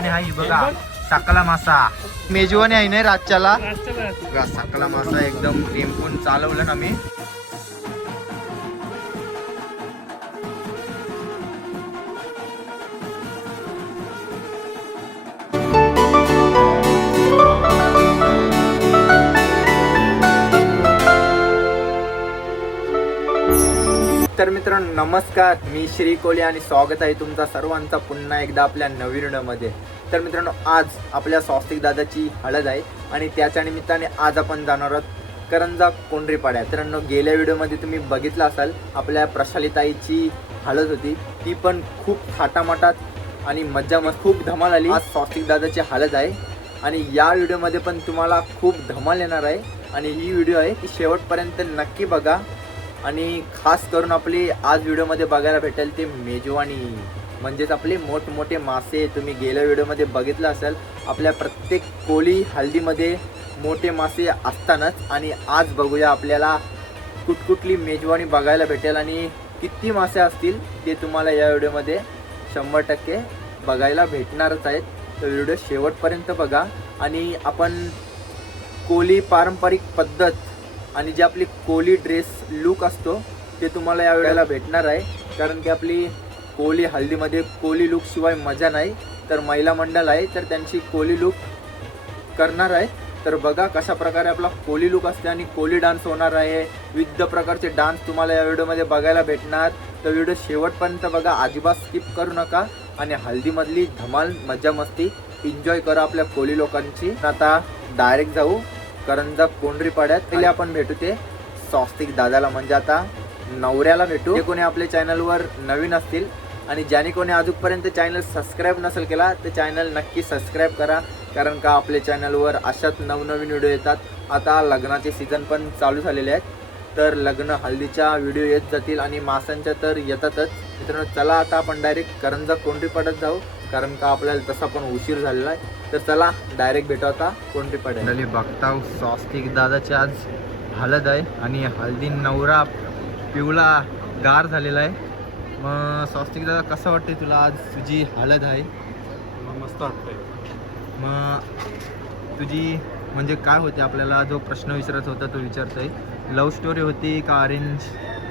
मेजवानी आहे बघा. सकला मासा. मेजवानी आहे ना रातच्याला? बघा सकला मासा एकदम टेम्पून चालवलं ना मी. तर मित्रांनो नमस्कार. मी श्री कोली आणि स्वागत आहे तुमचा सर्वांचा पुन्हा एकदा आपल्या नवीन तर मित्रांनो आज आपल्या स्वास्तिक दादाची हळद आहे आणि त्याच्या निमित्ताने आज आपण जाणार आहोत करंजा कोंडरीपाड्या मित्रांनो गेल्या व्हिडिओमध्ये तुम्ही बघितलं असाल आपल्या प्रशालिताईची हळद होती. ती पण खूप थाटामाटात आणि मज्जा मस्त खूप धमाल आली. आज स्वास्तिक दादाची हळद आहे. आणि या व्हिडिओमध्ये पण तुम्हाला खूप धमाल येणार आहे. आणि ही व्हिडिओ आहे ती शेवटपर्यंत नक्की बघा. आणि खास करून आपली आज व्हिडिओमध्ये बघायला भेटेल ते मेजवानी. म्हणजेच आपले मोठमोठे मासे तुम्ही गेल्या व्हिडिओमध्ये बघितलं असेल आपल्या प्रत्येक कोळी हल्दीमध्ये मोठे मासे असतानाच आणि आज बघूया आपल्याला कुठकुठली मेजवानी बघायला भेटेल आणि किती मासे असतील ते तुम्हाला या व्हिडिओमध्ये शंभर टक्के बघायला भेटणारच आहेत. तर व्हिडिओ शेवटपर्यंत बघा आणि आपण कोली पारंपरिक पद्धत आणि जी आपली कोली ड्रेस लुक असतो ते तुम्हाला या वेळेला भेटणार आहे. कारण की आपली कोली हल्दीमध्ये कोहली लुक शिवाय मजा नाही. तर महिला मंडळ आहे तर त्यांची कोहली लुक करणार आहे. तर बघा कशा प्रकारे आपला कोहली लुक असते आणि कोहली डान्स होणार आहे. विविध प्रकारचे डान्स तुम्हाला या व्हिडिओमध्ये बघायला भेटणार. तर व्हिडिओ शेवटपर्यंत बघा अजिबात स्किप करू नका. आणि हल्दीमधली धमाल मजा मस्ती एन्जॉय करा आपल्या कोहली लोकांची. आता डायरेक्ट जाऊ करंजा कोंडरी पाड्यात पहिले आपण भेटू ते सॉस्तिक दादाला. म्हणजे आता नवऱ्याला भेटू. जे कोणी आपल्या चॅनलवर नवीन असतील आणि ज्याने कोणी अजूनपर्यंत चॅनल सबस्क्राईब नसेल केला तर चॅनल नक्की सबस्क्राईब करा. कारण का आपल्या चॅनलवर अशाच नवनवीन व्हिडिओ येतात. आता लग्नाचे सीझन पण चालू झालेले आहेत. तर लग्न हल्दीच्या व्हिडिओ येत जातील आणि मासांच्या तर येतातच. मित्रांनो चला आता आपण डायरेक्ट करंजा कोंडरी पडत जाऊ. कारण का आपल्याला तसा पण उशीर झालेला आहे. तर चला डायरेक्ट भेटू आता कोंडरी पाड्यात बघता स्वस्तिक दादाची आज हळद आहे आणि हल्दी नवरा पिवळा गार झालेला आहे. मग स्वस्तिक दादा कसं वाटते तुला आज? तुझी हळद आहे? मस्त वाटतंय. मग तुझी म्हणजे काय होते आपल्याला? जो प्रश्न विचारायचा होता तो विचारतोय. लव्ह स्टोरी होती का अरेंज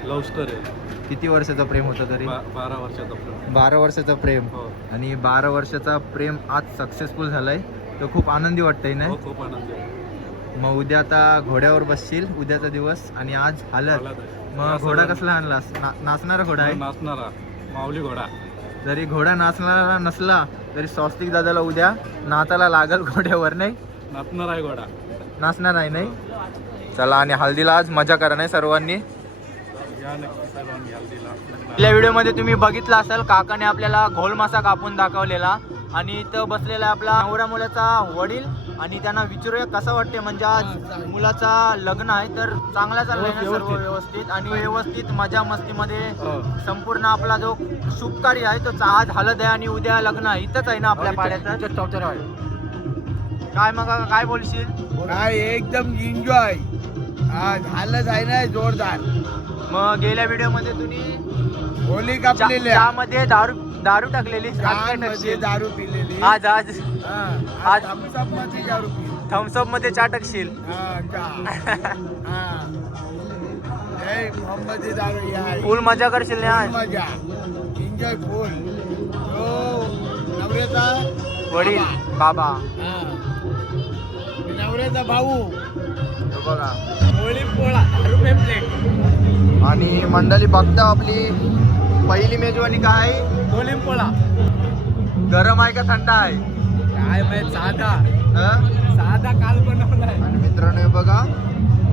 लव्ह स्टोरी किती वर्षाचा प्रेम होता तरी? बारा वर्षाचा प्रयोग. बारा वर्षाचा प्रेम. हो. आणि बारा वर्षाचा प्रेम आज सक्सेसफुल झालाय. तर खूप आनंदी वाटतंय ना हो खूप आनंद. आहे. मग उद्या आता घोड्यावर बसशील उद्याचा दिवस. आणि आज हलत. मग घोडा कसला आणलास ना- नाचणारा घोडा आहे. नाचणारा. माऊली घोडा. जरी घोडा नाचणारा नसला तरी स्वस्तिक दादाला उद्या नाचाला लागल घोड्यावर नाही? नाचणार आहे घोडा. नाचणार आहे नाही? चला आणि हल्दीला आज मजा करा नाही सर्वांनी? या नक्की सर्वांनी हल्दीला लग्नाला. आपल्या व्हिडिओमध्ये तुम्ही बघितलं असाल काकाने आपल्याला घोल मासा कापून दाखवलेला. आणि इथं बसलेला आहे आपला नवरा मुलाचा वडील. आणि त्यांना विचारूया कसं वाटते म्हणजे आज मुलाचा लग्न आहे तर चांगला चाललाय ना सर्व व्यवस्थित. व्यवस्थित आणि व्यवस्थित मजा मस्तीमध्ये हो. संपूर्ण आपला जो शुभ कार्य आहे तो आज हलद आहे आणि उद्या लग्न आहे. इथंच आहे ना आपल्या पाड्यात काय मग काय बोलशील? काय एकदम एन्जॉय झालंच आहे ना जोरदार. मग गेल्या व्हिडिओमध्ये तुम्ही होली कापलेल्या चहामध्ये दारू दारू टाकलेली मध्ये? दारू पिलेली. आज आज. आज- थम्सअपमध्ये दारू पिली. थम्सअपमध्ये चहा टाकशील. हा. हा. फुल मजा करशील ना आज. मजा. एन्जॉय फुल तो नवऱ्याचा वडील बाबा. नवऱ्याचा भाऊ. बघा. होळी पोळा रुपये प्लेट आणि मंडळी बघता आपली पहिली मेजवानी काय होळी पोळा गरम आहे का थंड आहे? काय माहीत साधा. हं? साधा काल बनवलाय. आणि मित्रांनो हे बघा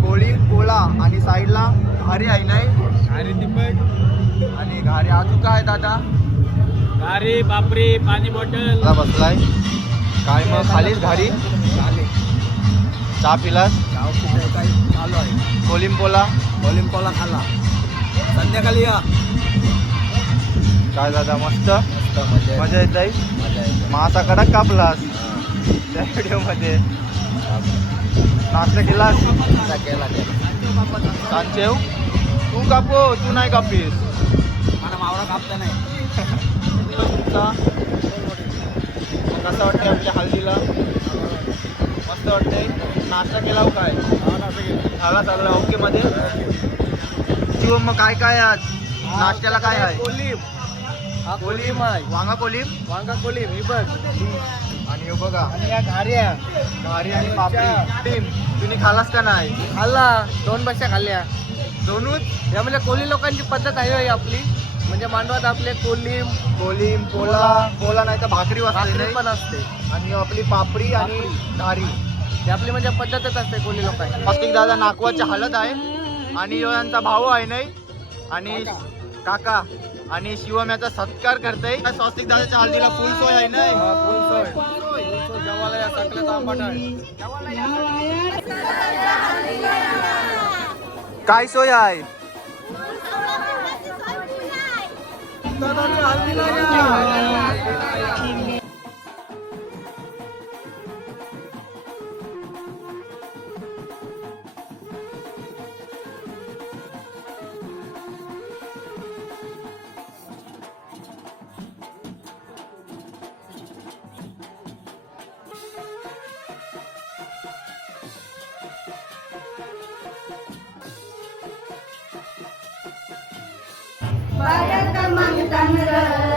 कोळी कोला आणि साईडला घारी आहे नाही? अरे दीपक आणि घारी अजून काय दादा? अरे बापरे पाणी बॉटल. बसलाय. काय मग खालीच घारी? चहा पिलास? चालू आहे. कोलिम पोला खाल्ला. संध्याकाळी या. काय दादा मस्त? मजा येत जाईल मासा कडक कापलास. त्या व्हिडिओमध्ये. नाश्ता केलास? केला केला. सांचेव? तू कापो तू नाही कापीस. मला मावळा कापता नाही. कसं वाटतंय आपल्या हल्दीला मस्त वाटतंय. नाश्ता केला हो काय? झाला सगळं ओके मध्ये. किंवा मग काय काय आज? नाश्त्याला काय आहे? हा कोलिम वांगा कोलिम वांगा कोलिम ही बघ. आणि हे बघा. आणि या घाऱ्या घारी आणि पापडी. टीम तुम्ही खालास का नाही? खाल्ला. दोन भाषा खाल्ल्या. दोनूच? या म्हणजे कोली लोकांची पद्धत आहे हो आपली. म्हणजे मांडवात आपले कोलिम कोलिम पोला पोला नाही तर भाकरी भाकरी पण असते. आणि आपली पापडी आणि घारी ही आपली म्हणजे पद्धतच असते कोली लोकांची. स्वस्तिक दादा नागवाच्या हलत आहे. आणि यांचा भाऊ आहे नाही? आणि काका. आणि शिवम याचा सत्कार करतय. स्वस्तिक दादाच्या हल्दीला फुल सोय आहे हा, फुल सोय. फुल सोय. जेवायला या सकल्याचा आंबाट आहे काय सोय आहे? र बांगुऱ्या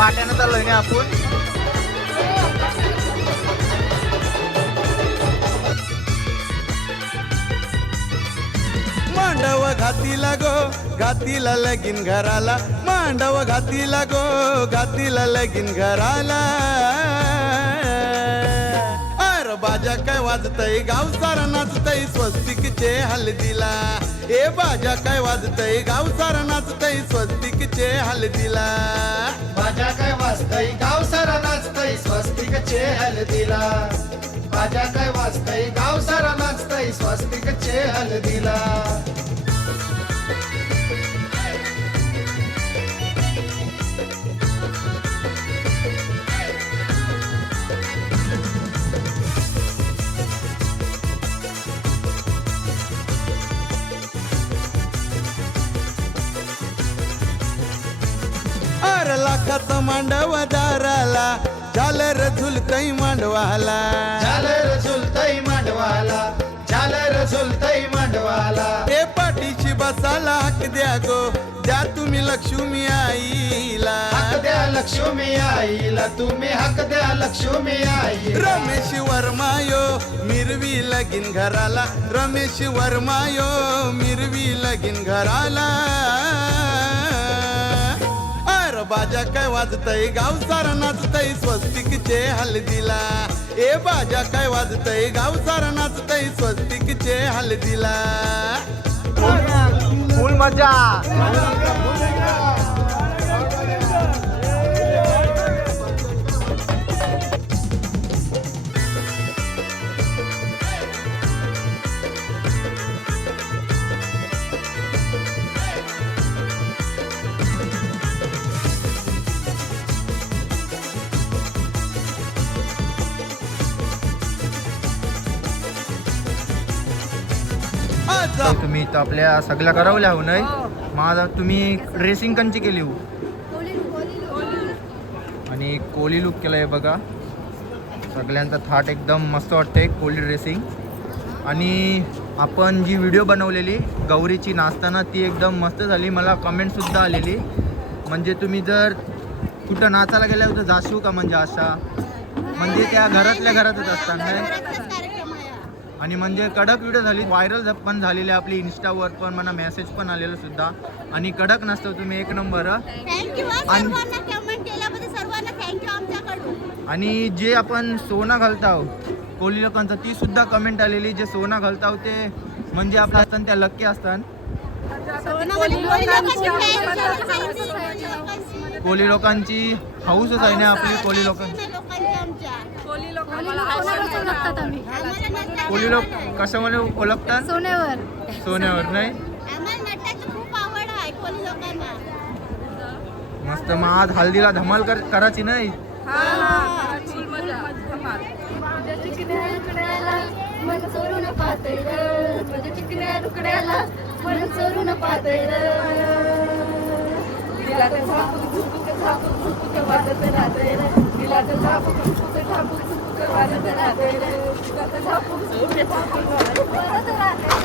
पाट्यानं चाललोय ना आपण. मांडव घातीला गो घातीला लगीन घराला. मांडव घातीला गो घातीला लगीन घराला. बाजा काय वाजतय? गाव सारा नाचतय स्वस्तिकचे हलदीला ए बाजा काय वाजतय? गाव सारा नाचतय स्वस्तिकचे हलदीला माझ्या काय वाजतय? गाव सारा नाचतय स्वस्तिकचे हलदीला माझ्या काय वाजतय? गाव सारा नाचतय स्वस्तिकचे हलदीला लाखाचा मांडव दाराला. झालर झुलतय मांडवाला. झालर झुलतय मांडवाला. झालर झुलतय मांडवाला. ए पाठीशी बसाला हक द्या गो. द्या तुम्ही लक्ष्मी आईला. हक द्या लक्ष्मी आईला. तुम्ही हक द्या लक्ष्मी आई रमेश वर्मायो मिरवी लगीन घराला. रमेश वर्मायो मिरवी लगीन घराला. बाजा काय वाजतय? गाव सारा नाचतय स्वस्तिकचे हलदीला ए बाजा काय वाजतय? गाव सारा नाचतय स्वस्तिकचे हलदीला फुल मजा. तुम्ही इथं आपल्या सगळ्या करवल्या हो नाही? माझा तुम्ही ड्रेसिंग कंची केली हो? आणि कोली लुक. केलं आहे बघा. सगळ्यांचा थाट एकदम मस्त वाटतंय कोली ड्रेसिंग आणि आपण जी व्हिडिओ बनवलेली गौरीची नाचताना ती एकदम मस्त झाली. मला कमेंटसुद्धा आलेली. म्हणजे तुम्ही जर कुठं नाचायला गेल्यावर तर जाशीव का म्हणजे अशा? म्हणजे त्या घरातल्या घरातच असतात नाही? आणि म्हणजे कडक व्हिडिओ झाली व्हायरल पण झालेली आपली इंस्टावर पण मला मेसेज पण आलेलं सुद्धा. आणि कडक नसतं तुम्ही एक नंबर आणि- जे आपण सोनं घालताव कोळी लोकांचं ती सुद्धा कमेंट आलेली जे सोनं घालताव ते म्हणजे आपल्या असतात त्या लक्की असतात. लोकांची कोळी लोकांची हाऊसच आहे ना आपली कोळी लोक लोकांची कोळी लोक आवड आहे. कशामध्ये ओळखतात? सोन्यावर सोन्यावर नाही? मस्त मग आज हल्दीला धमाल कर करायची नाही? तुझ्या चिकन्या मन चोरून पातळ तुझ्या चिकन्या रुकड्याला मन चोरून पातळ तिला तर झापूक झुपूक झापूक झुपूक वाजत राहतंय तिला तर झापूक झुपूक झापूक झुपूक वाजत राहतंय तिला तर झापूक झुपूक झापूक वाजत राहतंय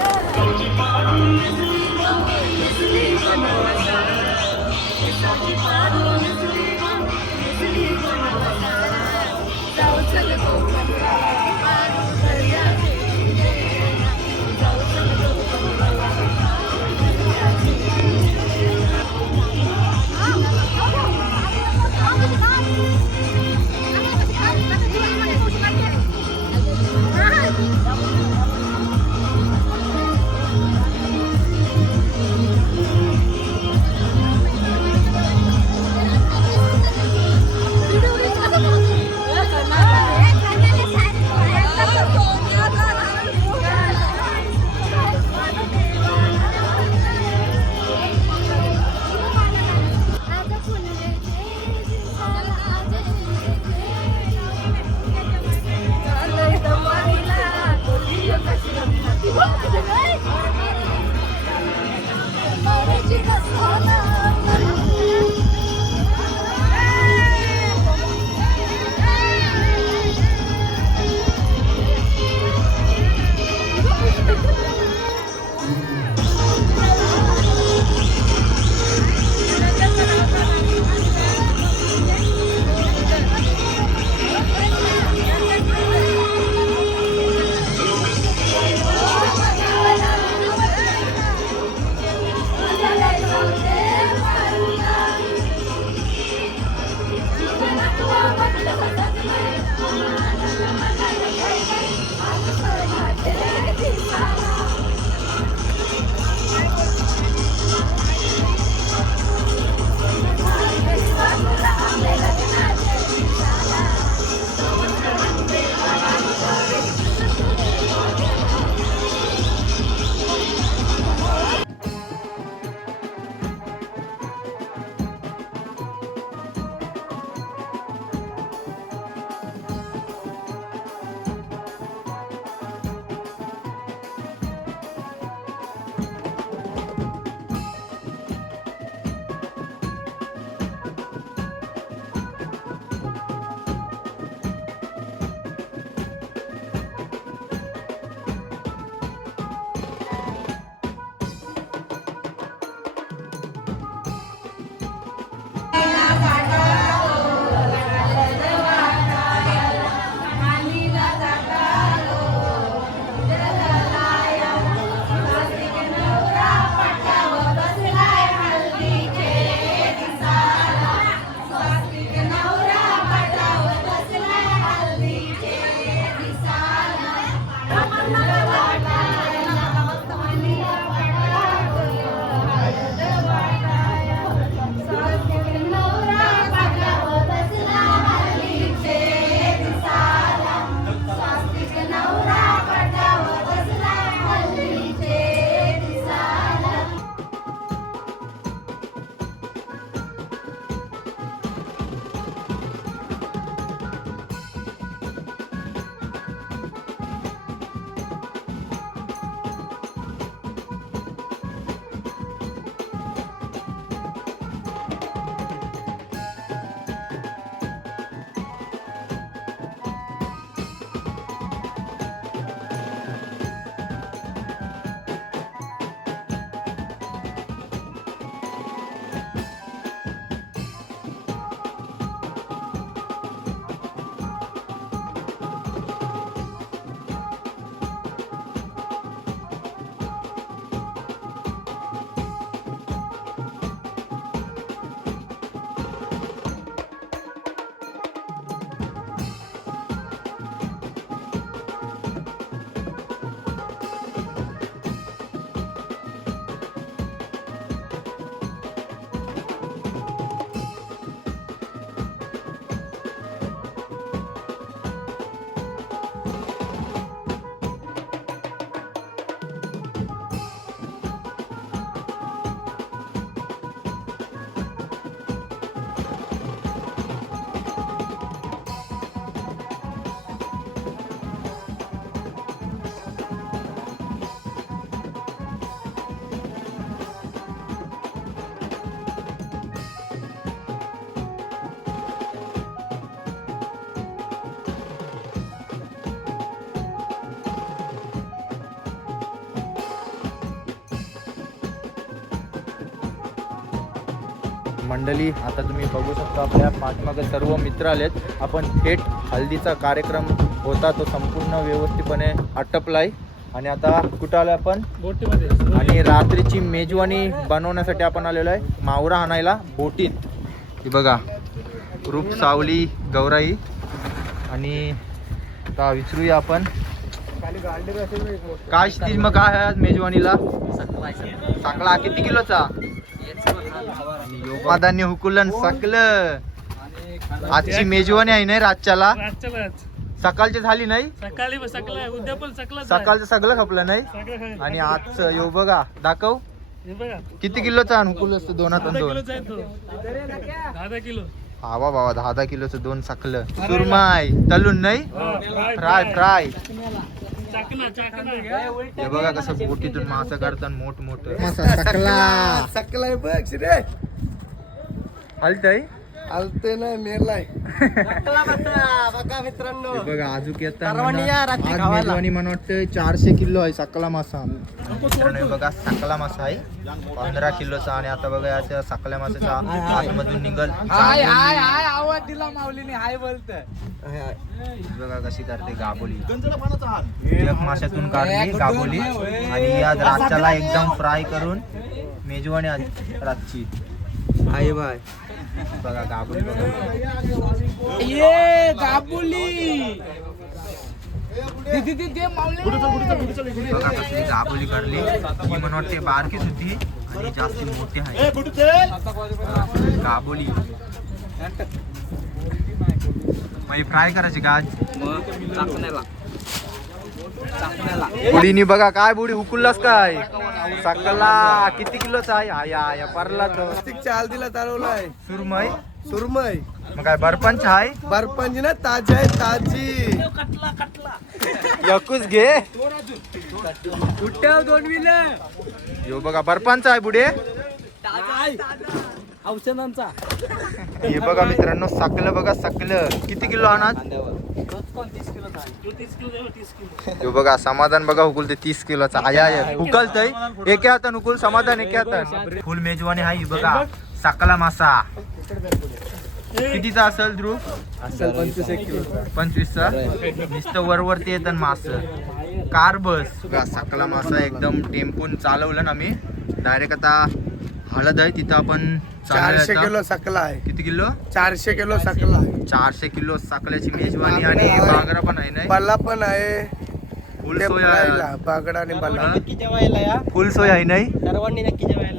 मंडळी आता तुम्ही बघू शकता आपल्या पाठमागे सर्व मित्र आलेत. आपण थेट हल्दीचा कार्यक्रम होता तो संपूर्ण व्यवस्थितपणे आटपलाय. आणि आता कुठं आलो आपण? बोटीमध्ये. आणि रात्रीची मेजवानी बनवण्यासाठी आपण आलेलो आहे. मावरा आणायला बोटीत. ही बघा रूप सावली गौराई. आणि आता विचारूया आपण. काय स्थिती मग? काय आहे आज मेजवानीला? साकला किती किलोचा? योगादान्य हुकुलन सकलं. आजची मेजवानी आहे नाही रातच्याला. सकाळची झाली नाही? सकाळी उद्या पण सकाळचं सगळं खपलं नाही? आणि आजचं यो बघा दाखव. बघा. किती किलोचा हुकुल असतो दोनात दोन किलो. हवा बाबा दहा दहा किलोचं दोन साकलं. सुरमाई तलून नाही? फ्राय. फ्राय चाकणा हे बघा कसं बोटीतून मासा काढतात मोठ मोठ सकला. सकलाय बघ रे हलतय हलते ना मेरलाय हे बघा अजून येतात मेजवानी मला वाटतं चारशे किलो आहे सकला मासा. बघा सकला मासा आहे. पंधरा किलोचा आणि आता बघा याच्या सकल्या मासाच्या आतमधून निघल. हाय हाय हाय आवाज दिला माऊलीने हाय बोलत बघा कशी करते गाबोली. एक माशातून काढली गाबोली. आणि या रातच्याला एकदम फ्राय करून मेजवानी आज रातची. Hi bye. बघा गाबोली बघा. ये गाबुली. दीदी दीदी माऊली बघा कसली ही म्हणून वाटते बारकीच होती आणि जास्त मोठी आहे. गाबोली. मग फ्राय करायची का आज? बुडीनी बघा काय बुडी हुकुललास काय? सकला किती किलोचा आहे? आया आया परला तो. चाल दिला चालवलाय. सुरमई. सुरमय मग काय बरपंच आहे बर्फांची ना ताजी आहे ताजी. यकूच घे. कुठे दोन विलं यो बघा बर्फांचा आहे बुडे औषधांचा. हे बघा मित्रांनो सकलं बघा सकलं. किती किलो आणत यो बघा समाधान बघा हुकुल ते तीस किलोचा. आया आया हुकलतय एके हातान हुकुल समाधान एके हातान. फुल मेजवानी हाय ही बघा. सकला मासा. कितीचा असेल ध्रुव? असेल पंचवीस एक किलो. पंचवीसचा? नुसतं वरवरती येतं मास. कार्बस बघा सकला मासा एकदम टेम्पून चालवलं ना आम्ही डायरेक्ट आता हळद आहे तिथं आपण चारशे. किलो सकला आहे. किती किलो? चारशे किलो सकला आहे. चारशे किलो साकल्याची मेजवानी आणि बागरा पण आहे नाही? बल्ला पण आहे. फुल सोय आहे. बागडा आणि बल्ला? फुल सोय आहे नाही?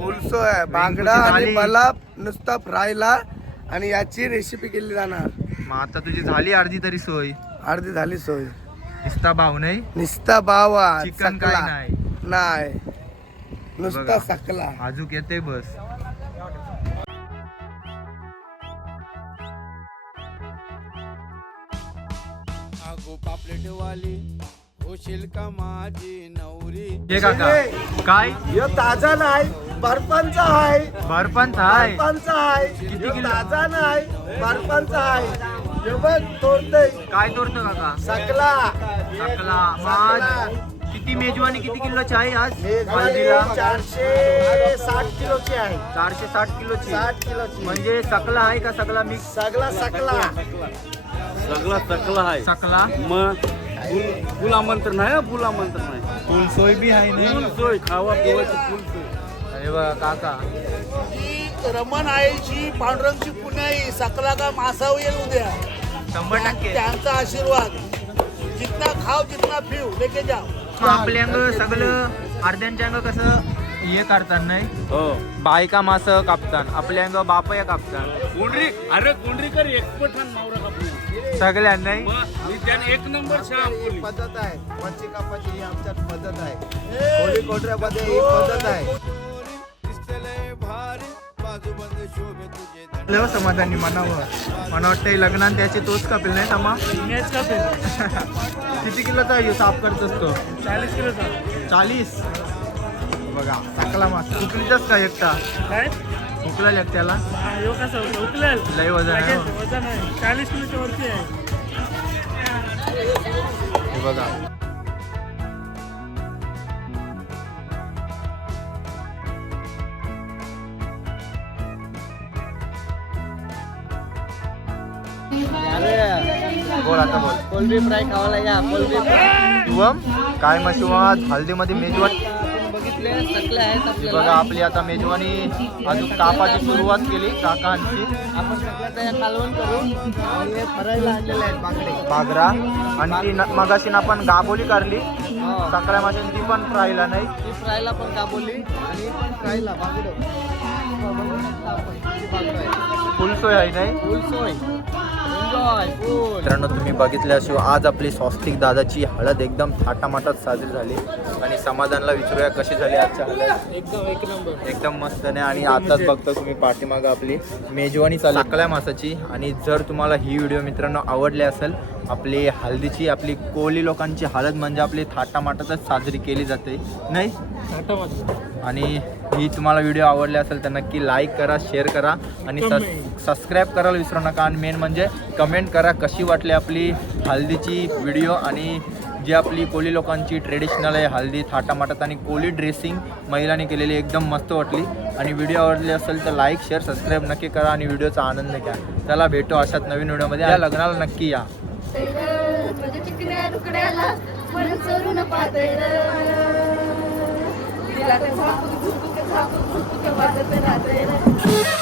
फुलसो आहे. बागडा आणि. बल्ला नुसता फ्रायला आणि याची रेसिपी केली जाणार. मग आता तुझी झाली अर्धी तरी सोय. अर्धी झाली सोय. निस्ता भाव नाही? निस्ता बावा चिकन काय सकला. नाही? नाही. नुसता. सकला. अजूक येते बस. होशील का माझी नवरी. हे काका काय? यो ताजा नाही बर्फांचा आहे. बर्फांचा आहे? बर्फांचा आहे. किती यो किलो? ताजा नाही बर्फांचा आहे. यो बघ तोडतय. काय तोडतो काका? सकला. सकला. मग किती मेजवानी किती किलोची आहे आज? चारशे साठ किलोची आहे. चारशे साठ किलोची. साठ किलोची. म्हणजे सकला आहे का सकला मिक्स? सगळा सकला. सगळा सकला आहे. सकला? मग फुल फुल आमंत्रण आहे फुल आमंत्रण आहे. फुल सोय बी आहे फुल सोय खावा पिवायची फुल सोय. अरे बघा काका. रमण आईची पांडुरंगची पुण्याई सकला का मासा येईल उद्या. शंभर टक्के. त्यांचा आशीर्वाद. जितना खाव जितना पिऊ लेके जाओ मग आपल्या अंग सगळं अर्ध्यांच्या अंग कसं हे करतात नाही? हो. बायका मास कापतात आपल्या अंग बापया कापतात. कोंडरी अरे कोंडरीकर एक्सपर्ट मावरा कापली सगळ्यांना नाही मग मी त्याने एक नंबर शाम पद्धत आहे. मच्छी कापाची ही आमच्यात पद्धत आहे. कोळी कोटऱ्यामध्ये ही पद्धत आहे. भारी बाजूबंद शोभे तुझे समाधानी मनावर. मला वाटतं लग्नात त्याची तोच कपेल नाही तमा मॅच का किती किलोचा आहे? साफ करत असतो. चाळीस किलोचा. चाळीस? बघा टाकला मास. उकलीतच का एकटा? काय? उकळल त्याला. लय हो. वजन आहे चाळीस किलोच्या वरती आहे. बघा. बोल आता बोल. कोलबी फ्राय खावा लागेल कोलबी फ्राय. शुभम काय मग शुभम आज हल्दीमध्ये मेजवान बघा आपली आता मेजवानी अजून कापाची सुरुवात केली काकांची. बागरा. आणि ती न- मगाशी ना आपण गाबोली करली. हो. सकाळ्या माशांची पण फ्रायला नाही. ती फ्रायला पण काबोली आणि पण फ्रायला बांगडं. बांगडं आहे फुल सोय आहे नाही फुल सोय एन्जॉय फुल मित्रांनो तुम्ही बघितल्याशिवाय आज आपली स्वस्तिक दादाची हळद एकदम थाटामाटात साजरी झाली. आणि समाधानला विचारूया कशी झाली आजच्या हळद? एकदम एक नंबर. एकदम मस्त नाही आणि आताच बघतो तुम्ही पाठीमागं आपली मेजवानी चालू मासाची. आणि जर तुम्हाला ही व्हिडिओ मित्रांनो आवडली असेल आपली हळदीची आपली कोली लोकांची हळद म्हणजे आपली थाटामाटातच साजरी केली जाते नाही? आणि ही तुम्हाला व्हिडिओ आवडली असेल तर नक्की लाईक करा शेअर करा आणि सबस्क्राईब करायला विसरू नका. आणि मेन म्हणजे कमेंट करा कशी वाटली आपली हल्दीची व्हिडिओ आणि जी आपली कोली लोकांची ट्रेडिशनल आहे हल्दी थाटामाटात आणि कोली ड्रेसिंग महिलांनी केलेली एकदम मस्त वाटली. आणि व्हिडिओ आवडली असेल तर लाईक शेअर सबस्क्राईब नक्की करा आणि व्हिडिओचा आनंद घ्या. त्याला भेटू अशाच नवीन व्हिडिओमध्ये या लग्नाला नक्की या. तुझ्या चिकन्या तुकड्याला मन चोरून पाहते तिला ते झापून झुपूक झापून झुपूक वाजत राहतय